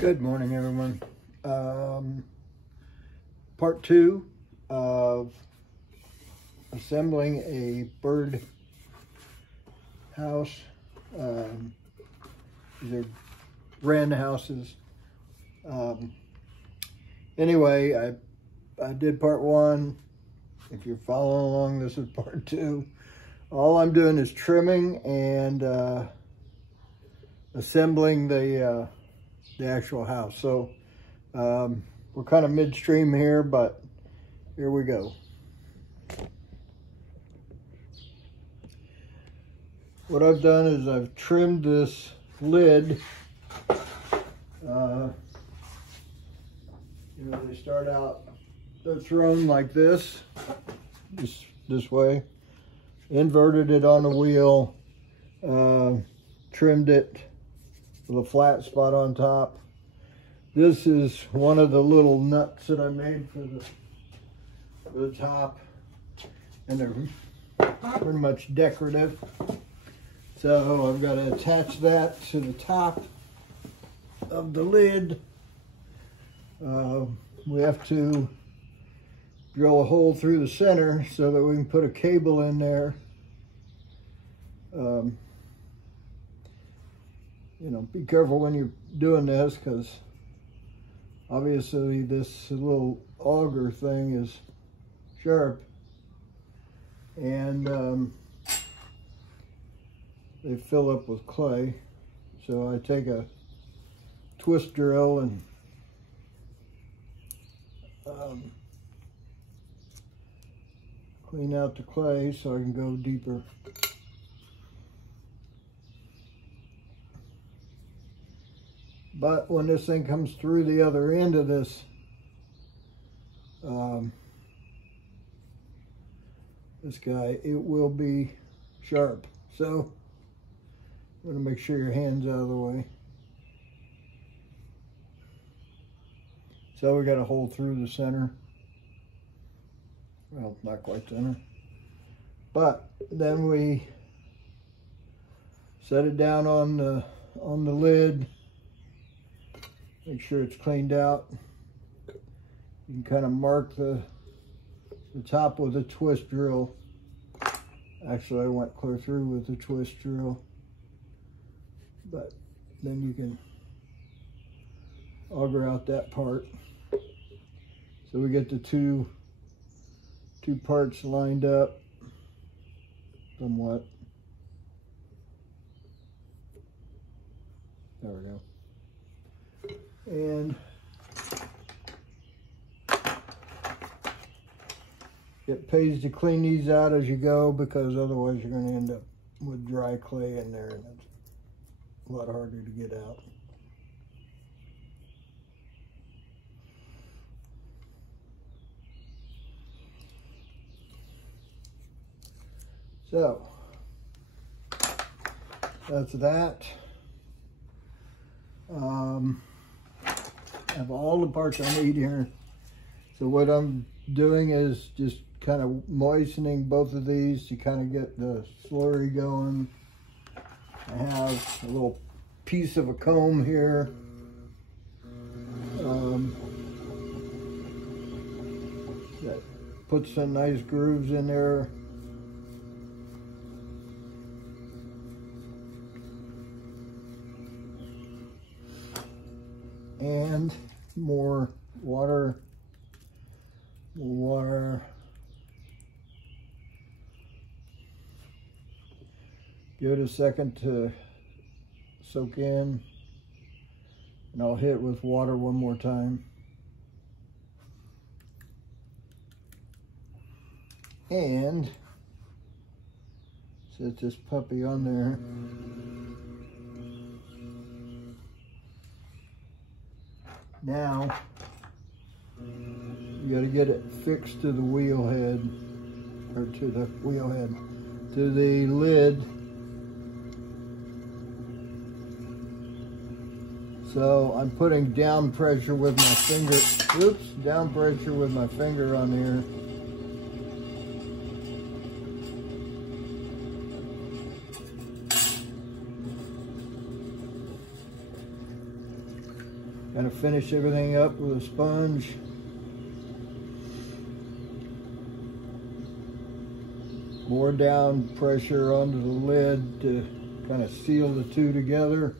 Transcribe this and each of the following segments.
Good morning, everyone. Part 2 of assembling a bird house. These are Wren houses. Anyway, I did part 1. If you're following along, this is part 2. All I'm doing is trimming and assembling the actual house. So we're kind of midstream here, but here we go. What I've done is I've trimmed this lid. You know, they start out, they're thrown like this way, inverted it on the wheel, trimmed it with a flat spot on top. This is one of the little nuts that I made for the top, and they're pretty much decorative. So I've got to attach that to the top of the lid. We have to drill a hole through the center so that we can put a cable in there. You know, be careful when you're doing this, because obviously this little auger thing is sharp, and they fill up with clay. So I take a twist drill and clean out the clay so I can go deeper. But when this thing comes through the other end of this this guy, it will be sharp. So I'm going to make sure your hand's out of the way. So we got a hole through the center. Well, not quite center. But then we set it down on the lid. Make sure it's cleaned out. You can kind of mark the top with a twist drill. Actually, I went clear through with the twist drill. But then you can auger out that part. So we get the two parts lined up somewhat. There we go. And it pays to clean these out as you go, because otherwise you're going to end up with dry clay in there, and it's a lot harder to get out. So that's that. I have all the parts I need here. So what I'm doing is just kind of moistening both of these to kind of get the slurry going. I have a little piece of a comb here. That puts some nice grooves in there. And more water. Give it a second to soak in, and I'll hit it with water one more time. And set this puppy on there. Now, you got to get it fixed to the wheel head, or to the wheel head, to the lid. So I'm putting down pressure with my finger, down pressure with my finger on here. Gonna finish everything up with a sponge. More down pressure onto the lid to kind of seal the two together.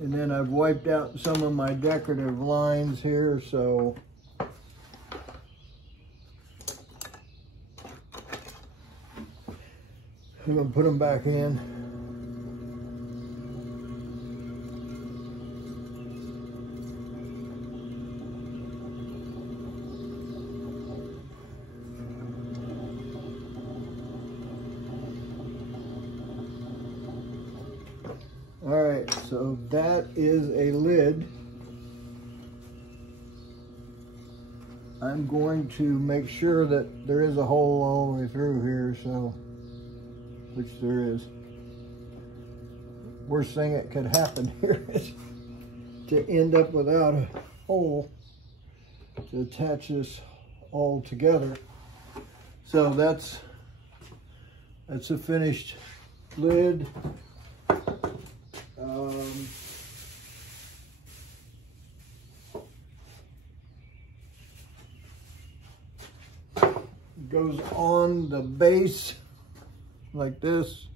And then I've wiped out some of my decorative lines here, so I'm gonna put them back in. All right, so that is a lid. I'm going to make sure that there is a hole all the way through here, so, which there is. Worst thing that could happen here is to end up without a hole to attach this all together. So that's a finished lid. Goes on the base like this.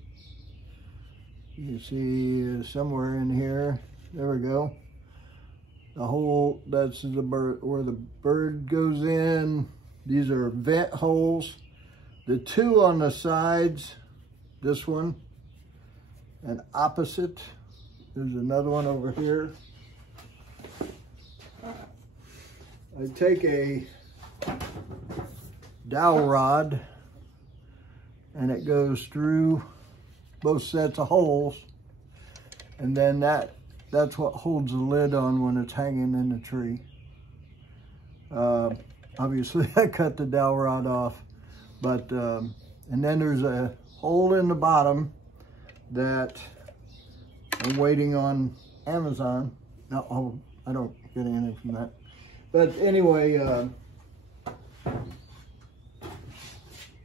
You can see somewhere in here. There we go. The hole, that's the bird, where the bird goes in. These are vent holes. The two on the sides, this one, and opposite, there's another one over here. I take a dowel rod and it goes through both sets of holes, and then that's what holds the lid on when it's hanging in the tree. Obviously I cut the dowel rod off, but and then there's a hole in the bottom that I'm waiting on Amazon. No, I don't get anything from that. But anyway,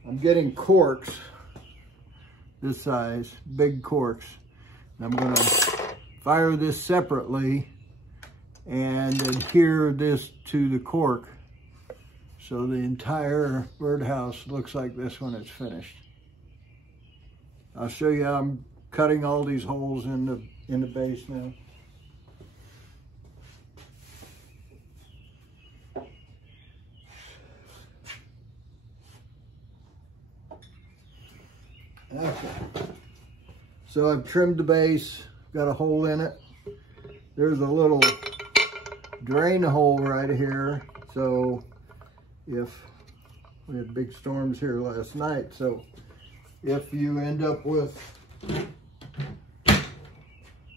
I'm getting corks this size, big corks. And I'm gonna fire this separately and adhere this to the cork, so the entire birdhouse looks like this when it's finished. I'll show you how I'm cutting all these holes in the base now. Okay, so I've trimmed the base, got a hole in it. There's a little drain hole right here. So if we had big storms here last night, so if you end up with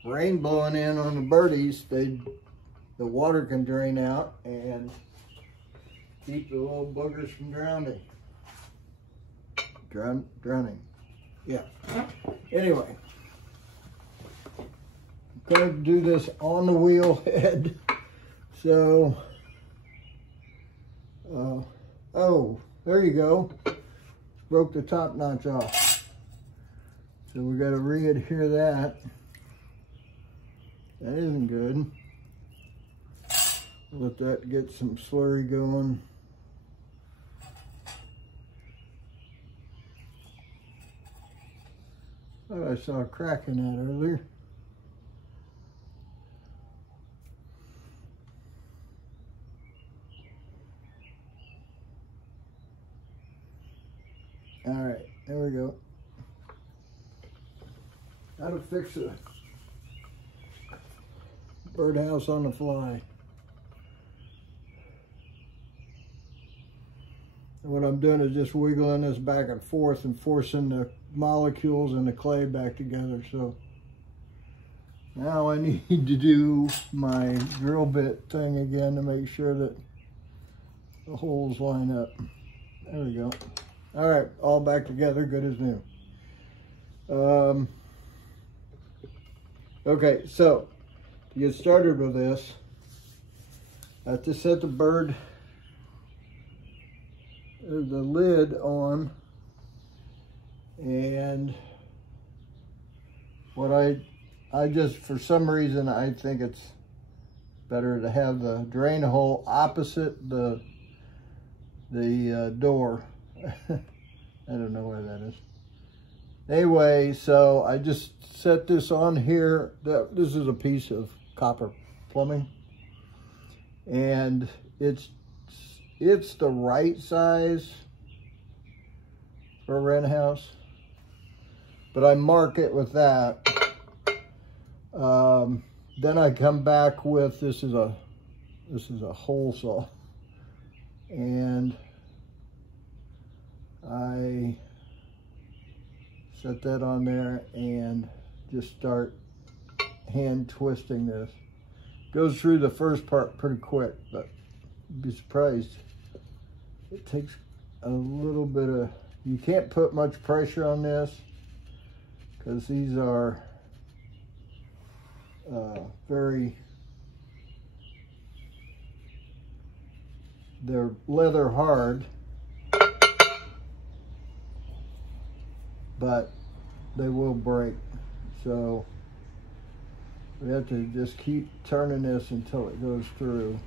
rain blowing in on the birdies, the water can drain out and keep the little boogers from drowning. Drowning. Yeah. Anyway, I'm going to do this on the wheel head. So, oh, there you go. Broke the top notch off. So we got to re-adhere that. That isn't good. Let that get some slurry going. Oh, I saw a crack in that earlier. All right, there we go. How to fix a birdhouse on the fly. And what I'm doing is just wiggling this back and forth and forcing the molecules and the clay back together. So now I need to do my drill bit thing again to make sure that the holes line up. There we go. All right, all back together, good as new. Okay, so to get started with this, I have to set the lid on, and what I just, for some reason, I think it's Better to have the drain hole opposite the door. I don't know where that is. Anyway, so I just set this on here. This is a piece of copper plumbing, and it's the right size for a Wren house, but I mark it with that. Then I come back with, this is a hole saw, and I set that on there and just start hand twisting this. Goes through the first part pretty quick, but you'd be surprised. It takes a little bit of, you can't put much pressure on this because these are they're leather hard, but they will break. So we have to just keep turning this until it goes through.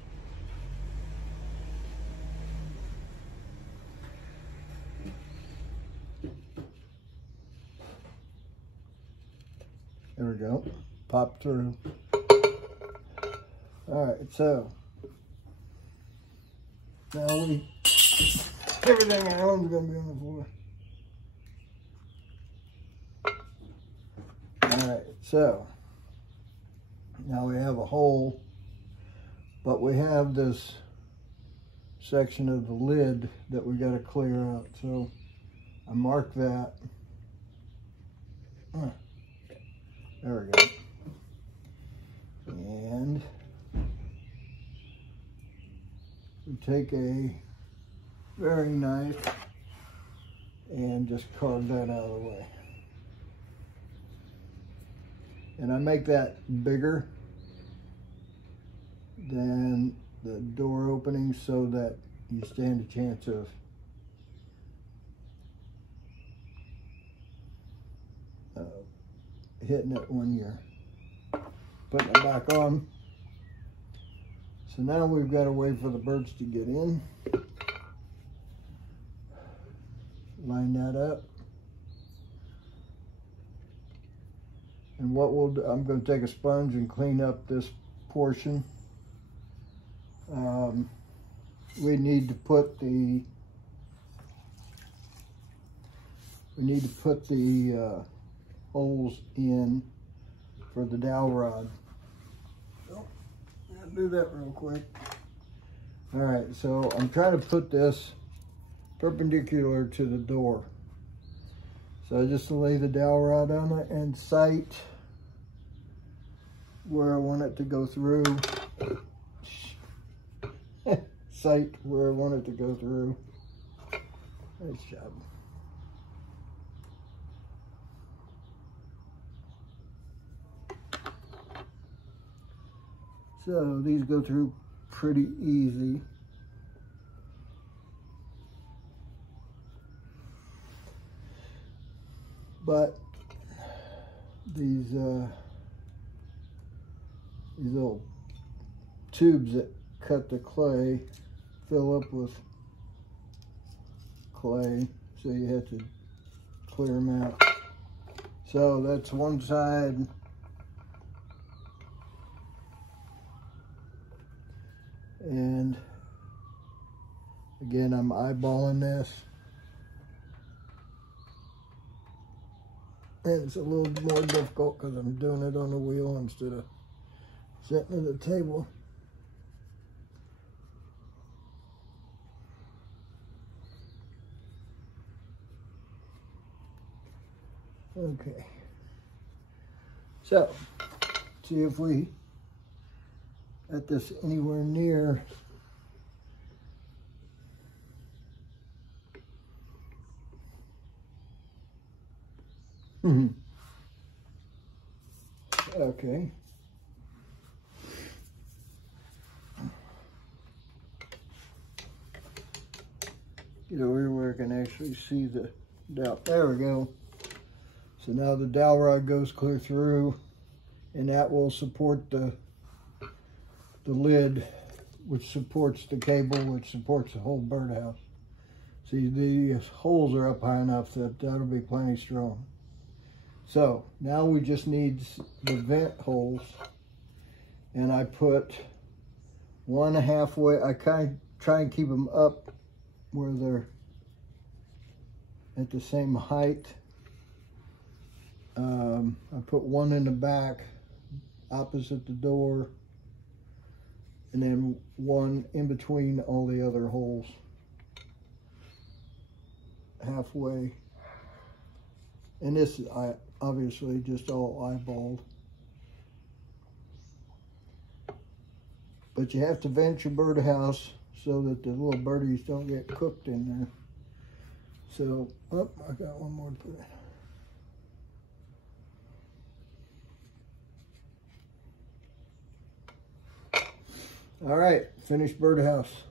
There we go. Pop through. All right, so now everything I own is going to be on the floor. All right, so now we have a hole, but we have this section of the lid that we got to clear out. So I mark that. There we go. And we take a very knife and just carve that out of the way. And I make that bigger than the door opening so that you stand a chance of hitting it when you're putting it back on. So now we've got to wait for the birds to get in. Line that up. And what we'll do, I'm going to take a sponge and clean up this portion. We need to put the holes in for the dowel rod. So I'll do that real quick. All right, so I'm trying to put this perpendicular to the door. So I just lay the dowel rod on it and sight where I want it to go through. Sight where I want it to go through. Nice job. So these go through pretty easy. But these little tubes that cut the clay fill up with clay, so you have to clear them out. So that's one side. And again, I'm eyeballing this. And it's a little more difficult because I'm doing it on the wheel instead of sitting at the table. Okay. So, see if we get this anywhere near okay. Get over here where I can actually see the dowel. There we go. So now the dowel rod goes clear through, and that will support the the lid, which supports the cable, which supports the whole birdhouse. See, these holes are up high enough that that'll be plenty strong. So now we just need the vent holes, and I put one halfway. I kind of try and keep them up where they're at the same height. I put one in the back opposite the door, and then one in between all the other holes, halfway. And this is obviously just all eyeballed. But you have to vent your birdhouse so that the little birdies don't get cooked in there. So, oh, I got one more to put in. All right, finished birdhouse.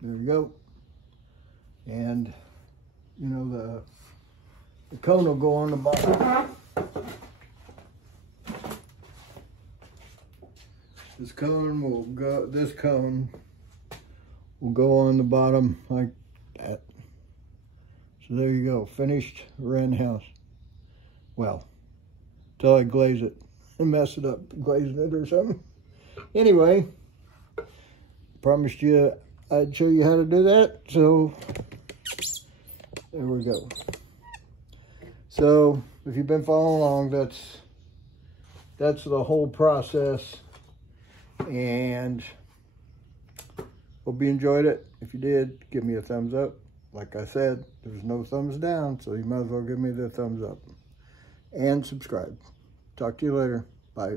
There we go. And, you know, the cone will go on the bottom. This cone will go on the bottom like that. So there you go, finished wren house. Well, till I glaze it and mess it up, glazing it or something. Anyway, promised you I'd show you how to do that, so there we go. So if you've been following along, that's the whole process, and hope you enjoyed it. If you did, give me a thumbs up. Like I said, there's no thumbs down, so you might as well give me the thumbs up. And subscribe. Talk to you later. Bye.